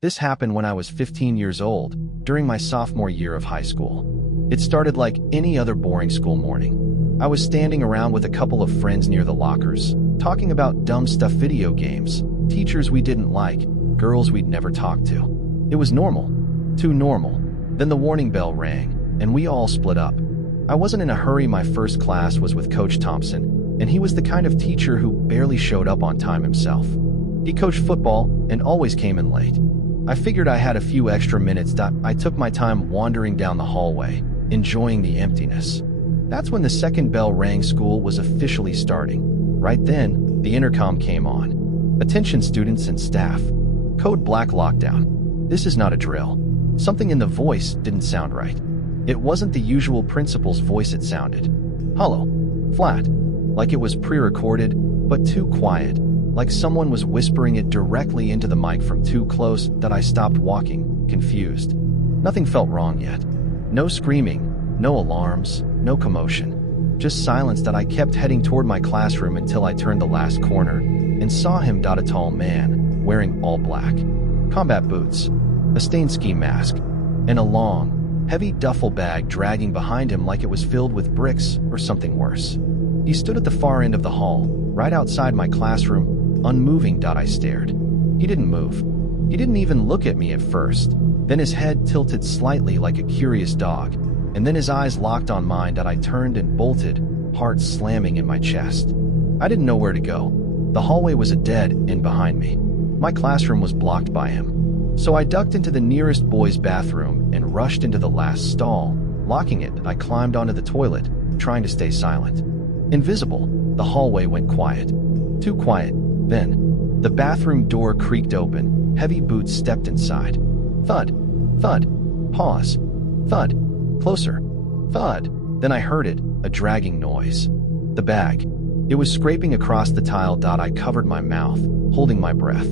This happened when I was 15 years old, during my sophomore year of high school. It started like any other boring school morning. I was standing around with a couple of friends near the lockers, talking about dumb stuff, video games, teachers we didn't like, girls we'd never talked to. It was normal. Too normal. Then the warning bell rang, and we all split up. I wasn't in a hurry. My first class was with Coach Thompson, and he was the kind of teacher who barely showed up on time himself. He coached football and always came in late. I figured I had a few extra minutes. I took my time wandering down the hallway, enjoying the emptiness. That's when the second bell rang. School was officially starting. Right then, the intercom came on. Attention students and staff. Code Black lockdown. This is not a drill. Something in the voice didn't sound right. It wasn't the usual principal's voice. It sounded hollow, flat, like it was pre-recorded, but too quiet, like someone was whispering it directly into the mic from too close. That I stopped walking, confused. Nothing felt wrong yet. No screaming, no alarms, no commotion. Just silence. That I kept heading toward my classroom until I turned the last corner and saw him. A tall man, wearing all black. Combat boots, a stained ski mask, and a long, heavy duffel bag dragging behind him like it was filled with bricks or something worse. He stood at the far end of the hall, right outside my classroom, unmoving. I stared. He didn't move. He didn't even look at me at first. Then his head tilted slightly like a curious dog, and then his eyes locked on mine. I turned and bolted, heart slamming in my chest. I didn't know where to go. The hallway was a dead end behind me. My classroom was blocked by him. So I ducked into the nearest boys' bathroom and rushed into the last stall, locking it. I climbed onto the toilet, trying to stay silent. Invisible, the hallway went quiet. Too quiet. Then, the bathroom door creaked open. Heavy boots stepped inside. Thud. Thud. Pause. Thud. Closer. Thud. Then I heard it, a dragging noise. The bag. It was scraping across the tile. I covered my mouth, holding my breath.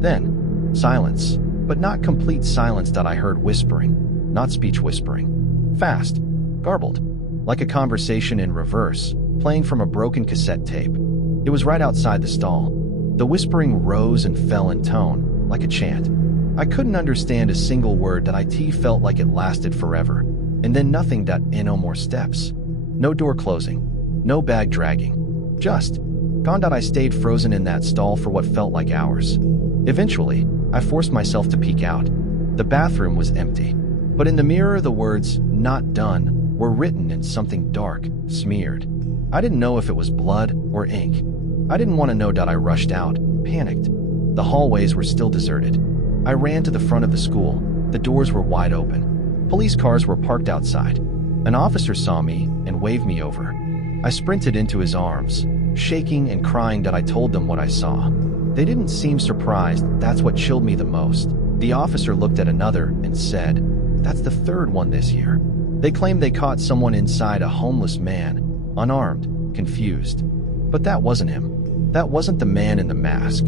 Then, silence. But not complete silence. I heard whispering, not speech whispering. Fast, garbled, like a conversation in reverse, playing from a broken cassette tape. It was right outside the stall. The whispering rose and fell in tone, like a chant. I couldn't understand a single word. It felt like it lasted forever. And then nothing. No more steps. No door closing. No bag dragging. Just gone. I stayed frozen in that stall for what felt like hours. Eventually, I forced myself to peek out. The bathroom was empty, but in the mirror the words, "Not done," were written in something dark, smeared. I didn't know if it was blood or ink. I didn't want to know. I rushed out, panicked. The hallways were still deserted. I ran to the front of the school. The doors were wide open. Police cars were parked outside. An officer saw me and waved me over. I sprinted into his arms, shaking and crying. I told them what I saw. They didn't seem surprised. That's what chilled me the most. The officer looked at another and said, "That's the third one this year." They claimed they caught someone inside, a homeless man, unarmed, confused. But that wasn't him. That wasn't the man in the mask.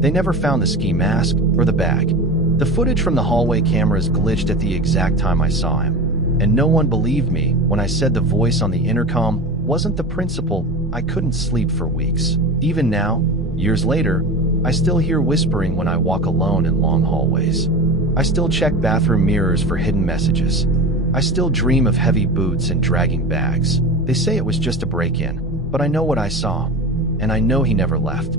They never found the ski mask or the bag. The footage from the hallway cameras glitched at the exact time I saw him. And no one believed me when I said the voice on the intercom wasn't the principal. I couldn't sleep for weeks. Even now, years later, I still hear whispering when I walk alone in long hallways. I still check bathroom mirrors for hidden messages. I still dream of heavy boots and dragging bags. They say it was just a break-in, but I know what I saw, and I know he never left.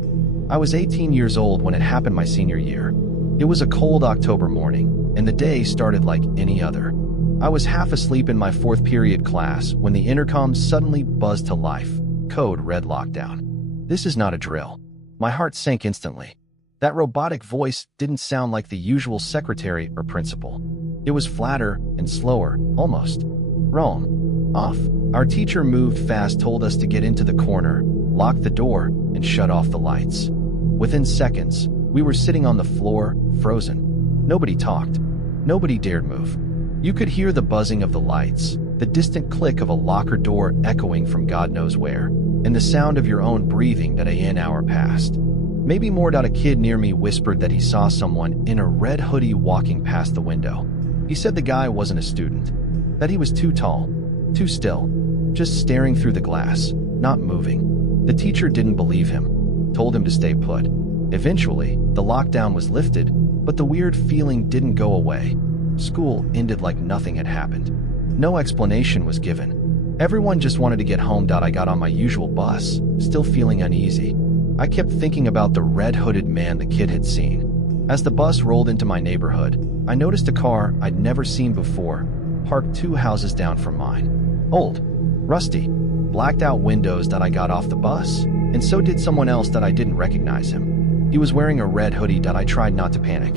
I was 18 years old when it happened my senior year. It was a cold October morning, and the day started like any other. I was half asleep in my fourth period class when the intercom suddenly buzzed to life. Code red lockdown. This is not a drill. My heart sank instantly. That robotic voice didn't sound like the usual secretary or principal. It was flatter and slower, almost. Wrong. Off. Our teacher moved fast, told us to get into the corner, lock the door, and shut off the lights. Within seconds, we were sitting on the floor, frozen. Nobody talked. Nobody dared move. You could hear the buzzing of the lights, the distant click of a locker door echoing from God knows where, and the sound of your own breathing. An hour passed. Maybe more. A kid near me whispered that he saw someone in a red hoodie walking past the window. He said the guy wasn't a student, that he was too tall, too still, just staring through the glass, not moving. The teacher didn't believe him, told him to stay put. Eventually, the lockdown was lifted, But the weird feeling didn't go away. School ended like nothing had happened. No explanation was given. Everyone just wanted to get home. I got on my usual bus, still feeling uneasy. I kept thinking about the red-hooded man the kid had seen. As the bus rolled into my neighborhood, I noticed a car I'd never seen before, parked 2 houses down from mine. Old, rusty, blacked-out windows. I got off the bus, and so did someone else that I didn't recognize him. He was wearing a red hoodie. I tried not to panic.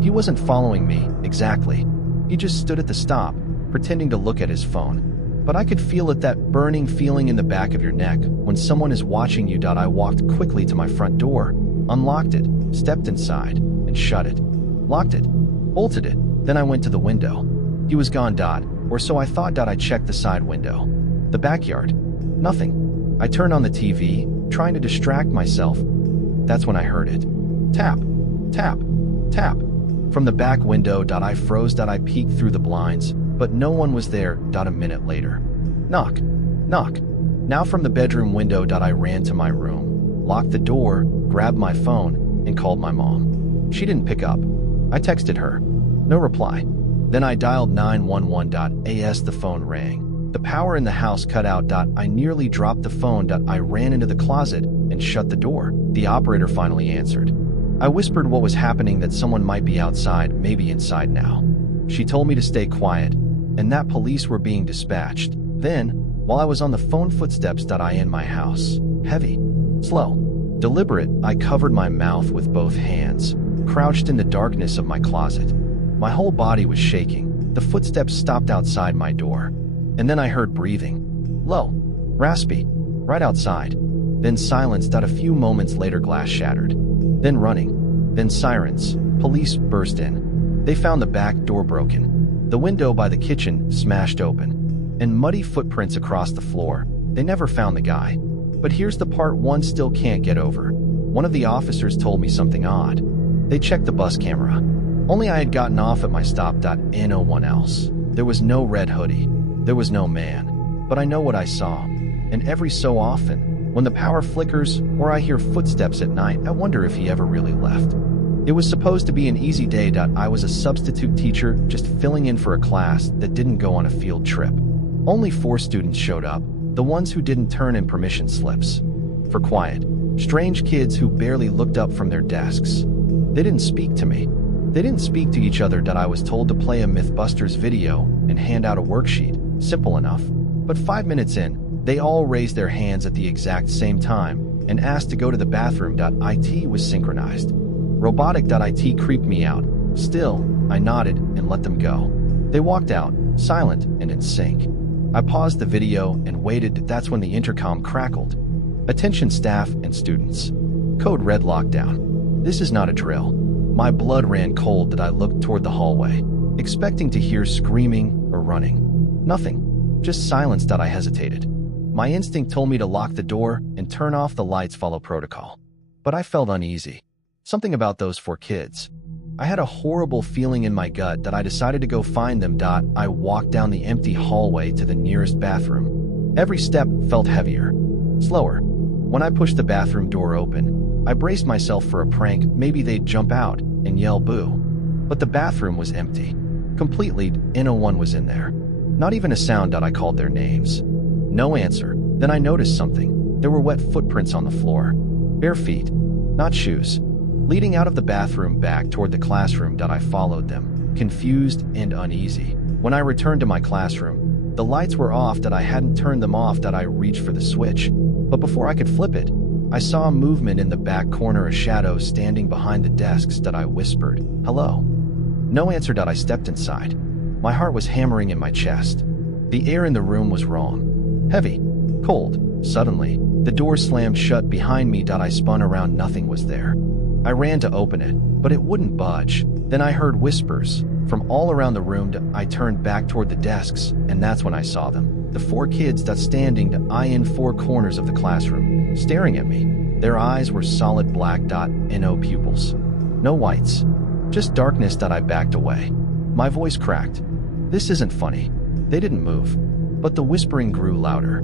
He wasn't following me, exactly. He just stood at the stop, pretending to look at his phone. But I could feel it, that burning feeling in the back of your neck when someone is watching you. I walked quickly to my front door, unlocked it, stepped inside, and shut it. Locked it, bolted it, then I went to the window. He was gone. Or so I thought. I checked the side window. The backyard. Nothing. I turned on the TV, trying to distract myself. That's when I heard it. Tap, tap, tap. From the back window. I froze. I peeked through the blinds, but no one was there. A minute later. Knock, knock. Now from the bedroom window. I ran to my room, locked the door, grabbed my phone, and called my mom. She didn't pick up. I texted her. No reply. Then I dialed 911. As the phone rang, the power in the house cut out. I nearly dropped the phone. I ran into the closet and shut the door. The operator finally answered. I whispered what was happening, that someone might be outside, maybe inside now. She told me to stay quiet, and that police were being dispatched. Then, while I was on the phone, footsteps. I in my house. Heavy, slow, deliberate. I covered my mouth with both hands, crouched in the darkness of my closet. My whole body was shaking. The footsteps stopped outside my door. And then I heard breathing. Low, raspy, right outside. Then silence. A few moments later, glass shattered. Then running. Then sirens. Police burst in. They found the back door broken, the window by the kitchen smashed open, and muddy footprints across the floor. They never found the guy. But here's the part one still can't get over. One of the officers told me something odd. They checked the bus camera. Only I had gotten off at my stop. No one else. There was no red hoodie. There was no man. But I know what I saw. And every so often, when the power flickers or I hear footsteps at night, I wonder if he ever really left. It was supposed to be an easy day. I was a substitute teacher, just filling in for a class that didn't go on a field trip. Only 4 students showed up, the ones who didn't turn in permission slips. For quiet, strange kids who barely looked up from their desks. They didn't speak to me. They didn't speak to each other. I was told to play a Mythbusters video and hand out a worksheet. Simple enough. But 5 minutes in, they all raised their hands at the exact same time and asked to go to the bathroom. It was synchronized. Robotic. It creeped me out. Still, I nodded and let them go. They walked out, silent and in sync. I paused the video and waited. That's when the intercom crackled. Attention staff and students. Code red lockdown. This is not a drill. My blood ran cold. I looked toward the hallway, expecting to hear screaming or running. Nothing. Just silence. I hesitated. My instinct told me to lock the door and turn off the lights, follow protocol. But I felt uneasy. Something about those 4 kids. I had a horrible feeling in my gut that I decided to go find them. I walked down the empty hallway to the nearest bathroom. Every step felt heavier, slower. When I pushed the bathroom door open, I braced myself for a prank. Maybe they'd jump out and yell boo. But the bathroom was empty. Completely. No one was in there. Not even a sound. I called their names. No answer. Then I noticed something. There were wet footprints on the floor. Bare feet. Not shoes. Leading out of the bathroom back toward the classroom. I followed them, confused and uneasy. When I returned to my classroom, the lights were off. I hadn't turned them off. I reached for the switch. But before I could flip it, I saw a movement in the back corner, a shadow standing behind the desks. I whispered, "Hello." No answer. I stepped inside. My heart was hammering in my chest. The air in the room was wrong. Heavy. Cold. Suddenly, the door slammed shut behind me. I spun around. Nothing was there. I ran to open it, but it wouldn't budge. Then I heard whispers from all around the room. I turned back toward the desks, and that's when I saw them. The 4 kids standing in 4 corners of the classroom, staring at me. Their eyes were solid black. No pupils. No whites. Just darkness. I backed away. My voice cracked. This isn't funny. They didn't move. But the whispering grew louder.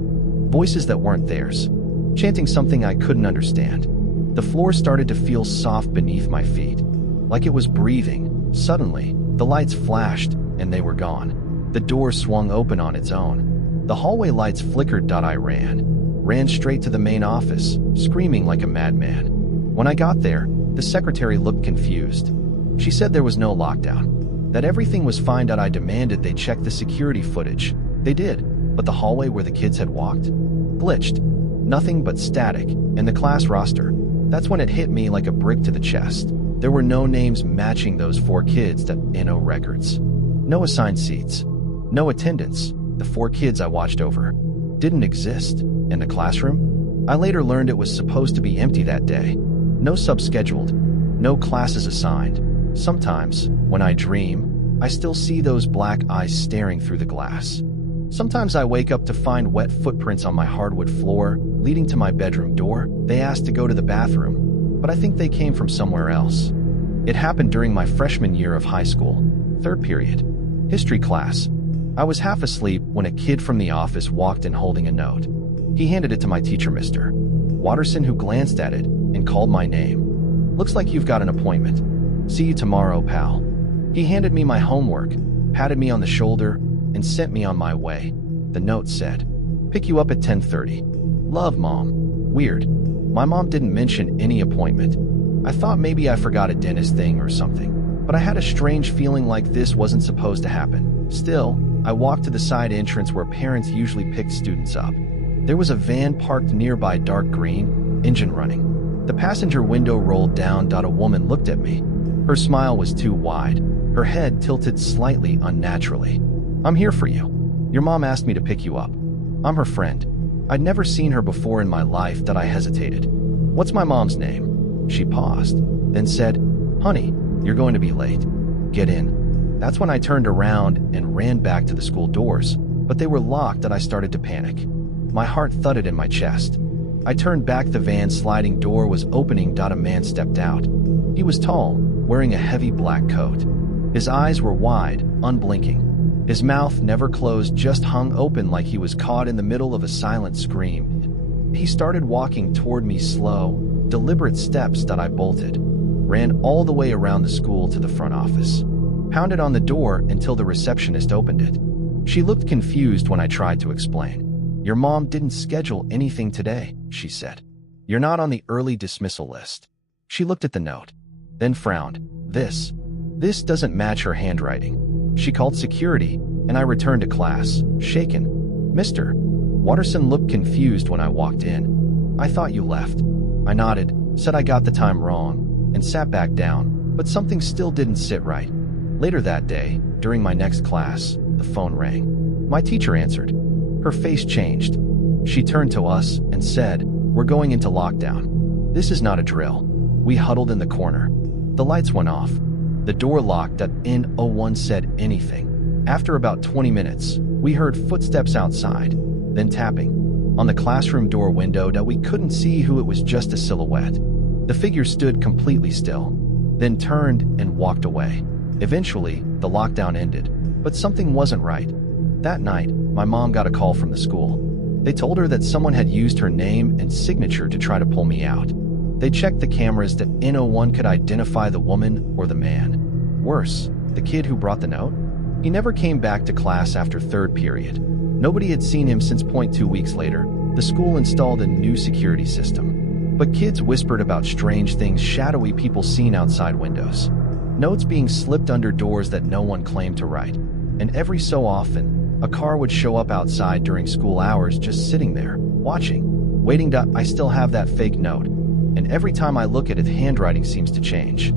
Voices that weren't theirs, chanting something I couldn't understand. The floor started to feel soft beneath my feet. like it was breathing. Suddenly, the lights flashed, and they were gone. The door swung open on its own. The hallway lights flickered. I ran straight to the main office, screaming like a madman. When I got there, the secretary looked confused. She said there was no lockdown, that everything was fine. I demanded they check the security footage. They did, but the hallway where the kids had walked glitched. Nothing but static, and the class roster. That's when it hit me like a brick to the chest. There were no names matching those 4 kids. No records. No assigned seats. No attendance. The 4 kids I watched over didn't exist. And the classroom? I later learned it was supposed to be empty that day. No subscheduled. No classes assigned. Sometimes, when I dream, I still see those black eyes staring through the glass. Sometimes I wake up to find wet footprints on my hardwood floor, leading to my bedroom door. They asked to go to the bathroom, but I think they came from somewhere else. It happened during my freshman year of high school, 3rd period, history class. I was half asleep when a kid from the office walked in holding a note. He handed it to my teacher, Mr. Watterson, who glanced at it and called my name. "Looks like you've got an appointment. See you tomorrow, pal." He handed me my homework, patted me on the shoulder, and sent me on my way. The note said, "Pick you up at 10:30. Love, Mom." Weird. My mom didn't mention any appointment. I thought maybe I forgot a dentist thing or something, but I had a strange feeling like this wasn't supposed to happen. Still, I walked to the side entrance where parents usually picked students up. There was a van parked nearby, dark green, engine running. The passenger window rolled down. A woman looked at me. Her smile was too wide, her head tilted slightly unnaturally. "I'm here for you. Your mom asked me to pick you up. I'm her friend." I'd never seen her before in my life. I hesitated. "What's my mom's name?" She paused, then said, "Honey, you're going to be late. Get in." That's when I turned around and ran back to the school doors, but they were locked. I started to panic. My heart thudded in my chest. I turned back. The van's sliding door was opening. A man stepped out. He was tall, wearing a heavy black coat. His eyes were wide, unblinking. His mouth never closed, just hung open like he was caught in the middle of a silent scream. He started walking toward me, slow, deliberate steps. I bolted, ran all the way around the school to the front office, pounded on the door until the receptionist opened it. She looked confused when I tried to explain. "Your mom didn't schedule anything today," she said. "You're not on the early dismissal list." She looked at the note, then frowned. This doesn't match her handwriting." She called security, and I returned to class, shaken. "Mr. Watterson looked confused when I walked in. I thought you left." I nodded, said I got the time wrong, and sat back down, but something still didn't sit right. Later that day, during my next class, the phone rang. My teacher answered. Her face changed. She turned to us and said, "We're going into lockdown. This is not a drill." We huddled in the corner. The lights went off. The door locked. No one said anything. After about 20 minutes, we heard footsteps outside, then tapping on the classroom door window. We couldn't see who it was, just a silhouette. The figure stood completely still, then turned and walked away. Eventually, the lockdown ended, but something wasn't right. That night, my mom got a call from the school. They told her that someone had used her name and signature to try to pull me out. They checked the cameras. No one could identify the woman or the man. Worse, the kid who brought the note? He never came back to class after third period. Nobody had seen him since. 2 weeks later, the school installed a new security system. But kids whispered about strange things, shadowy people seen outside windows, notes being slipped under doors that no one claimed to write. And every so often, a car would show up outside during school hours, just sitting there, watching, waiting. I still have that fake note, and every time I look at it, handwriting seems to change.